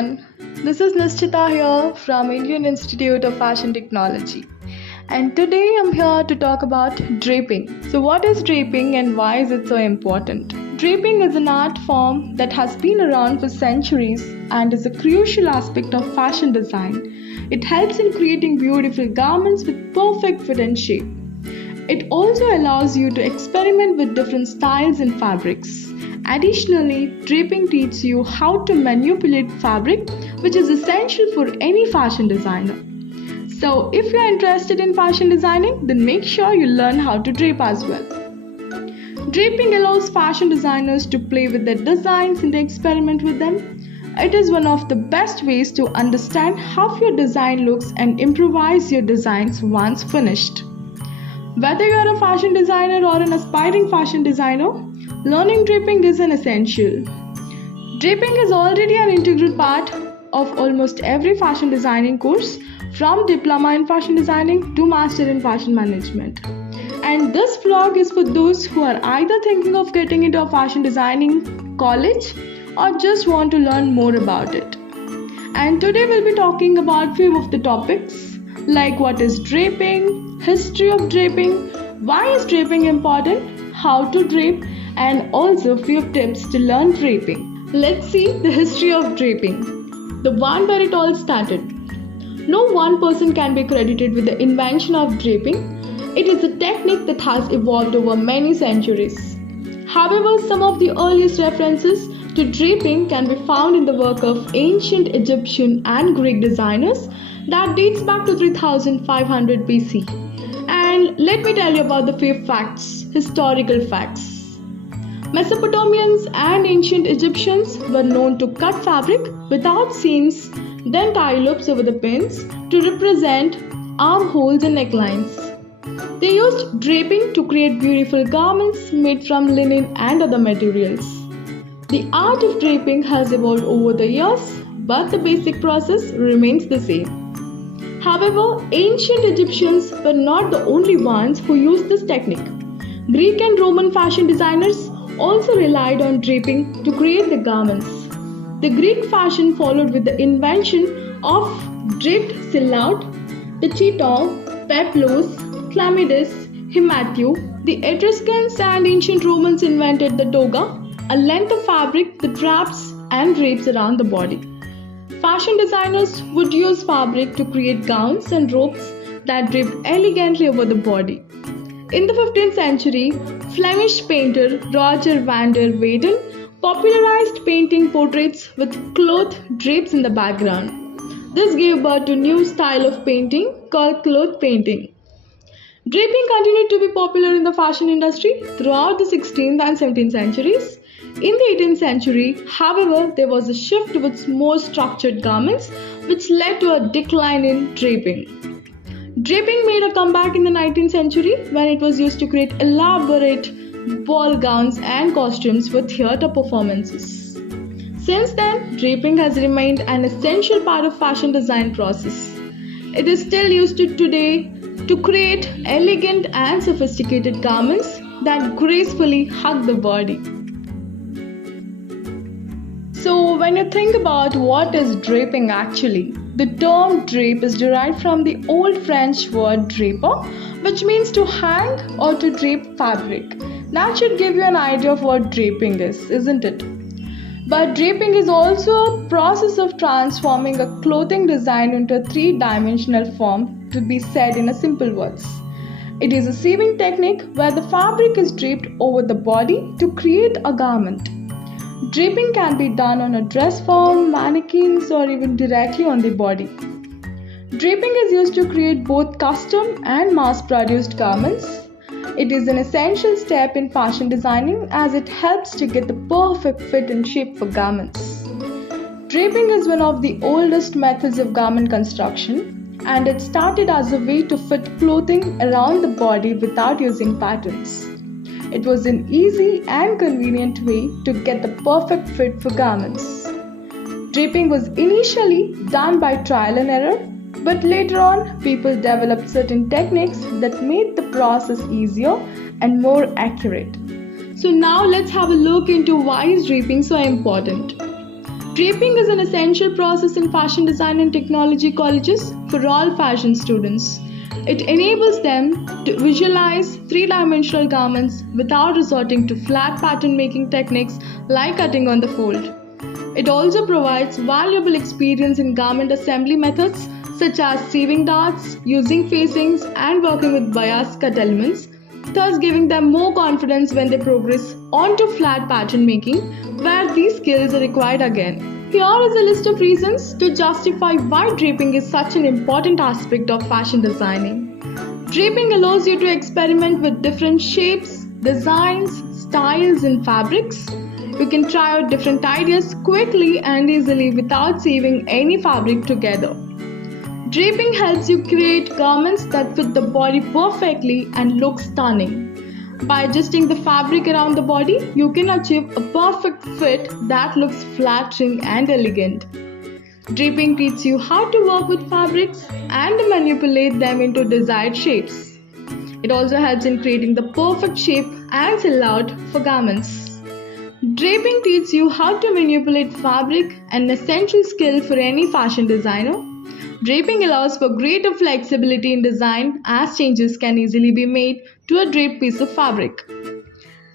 everyone. This is Nishchita here from Indian Institute of Fashion Technology. And today I'm here to talk about draping. So what is draping and why is it so important? Draping is an art form that has been around for centuries and is a crucial aspect of fashion design. It helps in creating beautiful garments with perfect fit and shape. It also allows you to experiment with different styles and fabrics. Additionally, draping teaches you how to manipulate fabric, which is essential for any fashion designer. So, if you are interested in fashion designing, then make sure you learn how to drape as well. Draping allows fashion designers to play with their designs and experiment with them. It is one of the best ways to understand how your design looks and improvise your designs once finished. Whether you are a fashion designer or an aspiring fashion designer, learning draping is an essential. Draping is already an integral part of almost every fashion designing course, from diploma in fashion designing to master in fashion management. And this vlog is for those who are either thinking of getting into a fashion designing college or just want to learn more about it. And today we'll be talking about few of the topics like what is draping, history of draping, why is draping important, how to drape, and also few tips to learn draping. Let's see the history of draping, the one where it all started. No one person can be credited with the invention of draping. It is a technique that has evolved over many centuries. However, some of the earliest references to draping can be found in the work of ancient Egyptian and Greek designers that dates back to 3500 BC. And let me tell you about the few facts, historical facts. Mesopotamians and ancient Egyptians were known to cut fabric without seams, then tie loops over the pins to represent armholes and necklines. They used draping to create beautiful garments made from linen and other materials. The art of draping has evolved over the years, but the basic process remains the same. However, ancient Egyptians were not the only ones who used this technique. Greek and Roman fashion designers also relied on draping to create the garments. The Greek fashion followed with the invention of draped silhouette, the chiton, peplos, chlamydis, himatthew. The Etruscans and ancient Romans invented the toga, a length of fabric that wraps and drapes around the body. Fashion designers would use fabric to create gowns and robes that draped elegantly over the body. In the 15th century, Flemish painter Roger van der Weyden popularized painting portraits with cloth drapes in the background. This gave birth to a new style of painting called cloth painting. Draping continued to be popular in the fashion industry throughout the 16th and 17th centuries. In the 18th century, however, there was a shift towards more structured garments, which led to a decline in draping. Draping made a comeback in the 19th century when it was used to create elaborate ball gowns and costumes for theatre performances. Since then, draping has remained an essential part of fashion design process. It is still used today to create elegant and sophisticated garments that gracefully hug the body. So when you think about what is draping actually, the term drape is derived from the old French word draper, which means to hang or to drape fabric. That should give you an idea of what draping is, isn't it? But draping is also a process of transforming a clothing design into a three-dimensional form, to be said in a simple words. It is a sieving technique where the fabric is draped over the body to create a garment. Draping can be done on a dress form, mannequins, or even directly on the body. Draping is used to create both custom and mass-produced garments. It is an essential step in fashion designing as it helps to get the perfect fit and shape for garments. Draping is one of the oldest methods of garment construction, and it started as a way to fit clothing around the body without using patterns. It was an easy and convenient way to get the perfect fit for garments. Draping was initially done by trial and error, but later on people developed certain techniques that made the process easier and more accurate. So now let's have a look into why is draping so important. Draping is an essential process in fashion design and technology colleges for all fashion students. It enables them to visualize three-dimensional garments without resorting to flat pattern making techniques like cutting on the fold. It also provides valuable experience in garment assembly methods such as sieving darts, using facings, and working with bias cut elements, thus giving them more confidence when they progress onto flat pattern making, where these skills are required again. Here is a list of reasons to justify why draping is such an important aspect of fashion designing. Draping allows you to experiment with different shapes, designs, styles, and fabrics. You can try out different ideas quickly and easily without sieving any fabric together. Draping helps you create garments that fit the body perfectly and look stunning. By adjusting the fabric around the body, you can achieve a perfect fit that looks flattering and elegant. Draping teaches you how to work with fabrics and manipulate them into desired shapes. It also helps in creating the perfect shape and silhouette for garments. Draping teaches you how to manipulate fabric, an essential skill for any fashion designer. Draping allows for greater flexibility in design as changes can easily be made to a draped piece of fabric.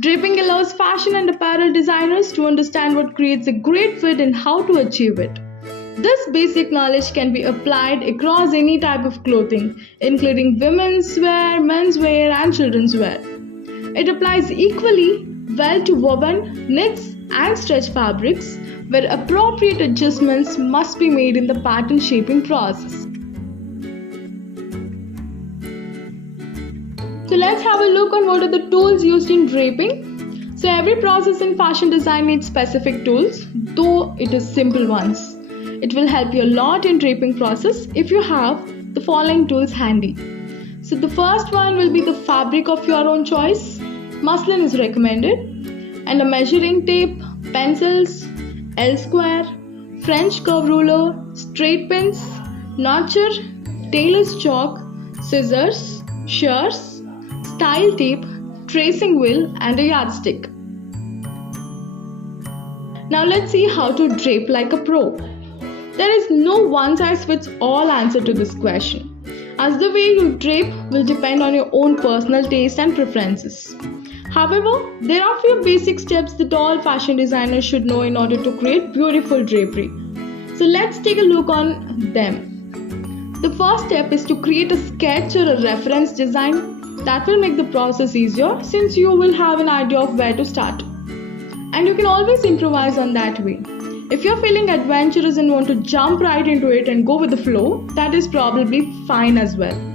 Draping allows fashion and apparel designers to understand what creates a great fit and how to achieve it. This basic knowledge can be applied across any type of clothing, including women's wear, men's wear, and children's wear. It applies equally well to woven, knits, and stretch fabrics, where appropriate adjustments must be made in the pattern shaping process. So let's have a look on what are the tools used in draping. So every process in fashion design needs specific tools, though it is simple ones. It will help you a lot in draping process if you have the following tools handy. So the first one will be the fabric of your own choice. Muslin is recommended, and a measuring tape, pencils, L-square, French curve ruler, straight pins, notcher, tailor's chalk, scissors, shears, style tape, tracing wheel, and a yardstick. Now let's see how to drape like a pro. There is no one-size-fits-all answer to this question, as the way you drape will depend on your own personal taste and preferences. However, there are few basic steps that all fashion designers should know in order to create beautiful drapery. So let's take a look on them. The first step is to create a sketch or a reference design that will make the process easier since you will have an idea of where to start. And you can always improvise on that way. If you're feeling adventurous and want to jump right into it and go with the flow, that is probably fine as well.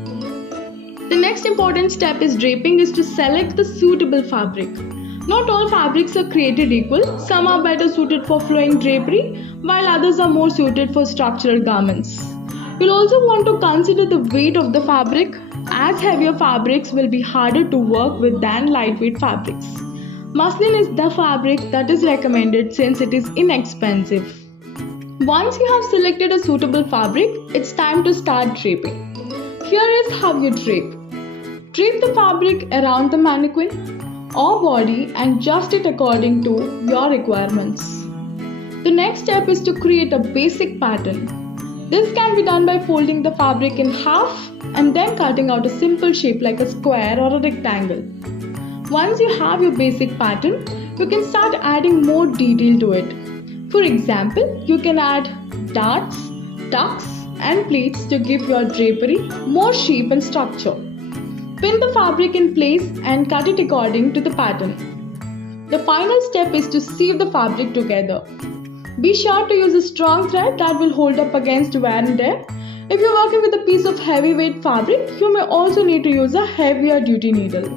The next important step is draping is to select the suitable fabric. Not all fabrics are created equal. Some are better suited for flowing drapery, while others are more suited for structural garments. You'll also want to consider the weight of the fabric, as heavier fabrics will be harder to work with than lightweight fabrics. Muslin is the fabric that is recommended since it is inexpensive. Once you have selected a suitable fabric, it's time to start draping. Here is how you drape. Drape the fabric around the mannequin or body and adjust it according to your requirements. The next step is to create a basic pattern. This can be done by folding the fabric in half and then cutting out a simple shape like a square or a rectangle. Once you have your basic pattern, you can start adding more detail to it. For example, you can add darts, tucks, and pleats to give your drapery more shape and structure. Pin the fabric in place and cut it according to the pattern. The final step is to sieve the fabric together. Be sure to use a strong thread that will hold up against wear and tear. If you're working with a piece of heavyweight fabric, you may also need to use a heavier duty needle.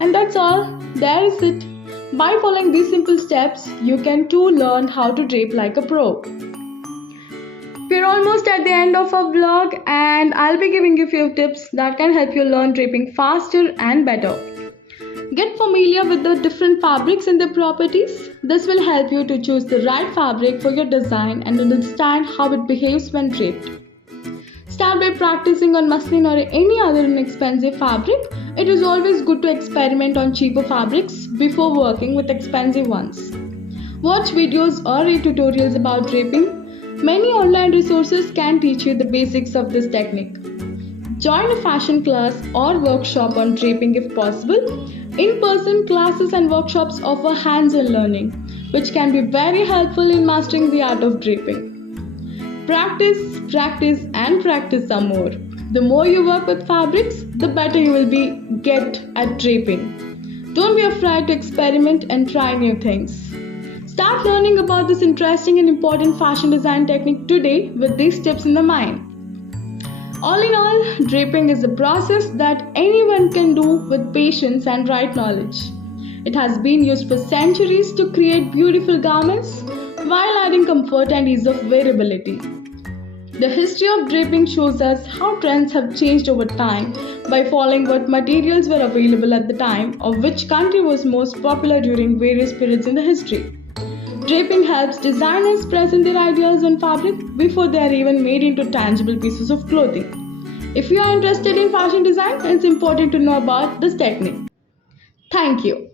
And that's all. There is it. By following these simple steps, you can too learn how to drape like a pro. We're almost at the end of our vlog and I'll be giving you a few tips that can help you learn draping faster and better. Get familiar with the different fabrics and their properties. This will help you to choose the right fabric for your design and understand how it behaves when draped. Start by practicing on muslin or any other inexpensive fabric. It is always good to experiment on cheaper fabrics before working with expensive ones. Watch videos or read tutorials about draping. Many online resources can teach you the basics of this technique. Join a fashion class or workshop on draping if possible. In-person classes and workshops offer hands-on learning, which can be very helpful in mastering the art of draping. Practice, practice, and practice some more. The more you work with fabrics, the better you will get at draping. Don't be afraid to experiment and try new things. Start learning about this interesting and important fashion design technique today with these tips in the mind. All in all, draping is a process that anyone can do with patience and right knowledge. It has been used for centuries to create beautiful garments while adding comfort and ease of wearability. The history of draping shows us how trends have changed over time by following what materials were available at the time or which country was most popular during various periods in the history. Draping helps designers present their ideas on fabric before they are even made into tangible pieces of clothing. If you are interested in fashion design, it's important to know about this technique. Thank you.